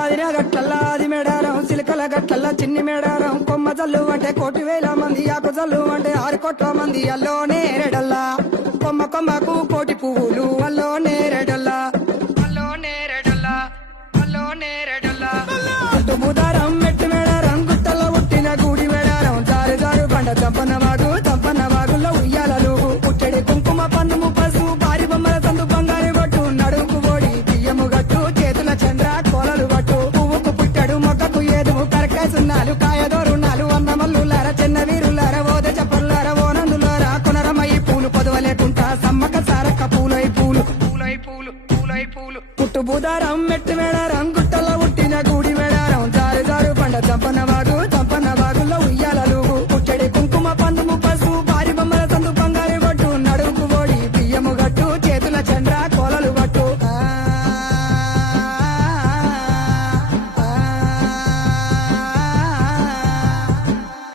ఆదిరా గట్లల్లా ఆది మేడారం సిలికల గట్లల్లా చిన్ని మేడారం కొమ్మ జల్లు అంటే 1,000,000 మంది ఆకు జల్లు అంటే 6 కోట్ల మంది అల్లో నేరెడల్లా కొమ్మ కొమ్మకు 1,000,000 పువ్వులు అల్లో నేరెడల్లా అల్లో నేరెడల్లా అల్లో నేరెడల్లా గుట్టు బుధారం మెట్టు మేడారం గుట్టలో పుట్టిన గూడి మేడారం జారు జారు బండ చంపన్న వాగుల్లో ఉయ్యాలలు పుట్టెడి కుంకుమ పన్నుము పసుపు పారి బొమ్మల సందు బంగారు గట్టు నడుకు ఓడి బియ్యము గట్టు చేతుల చంద్ర కోలలు గట్టు పువ్వుకు పుట్టడు మొక్కకు ఏదుము కరకాయ సున్నాలు కాయదోరున్నాలు వందమల్లులార చిన్న వీరులార ఓద చెప్పల్లార ఓనందులార కొనరమయ్యి పూలు పొదవలేకుంటా సమ్మక సారక్క పూలై పూలు పుట్టు బుధారం మెట్టు మేడారం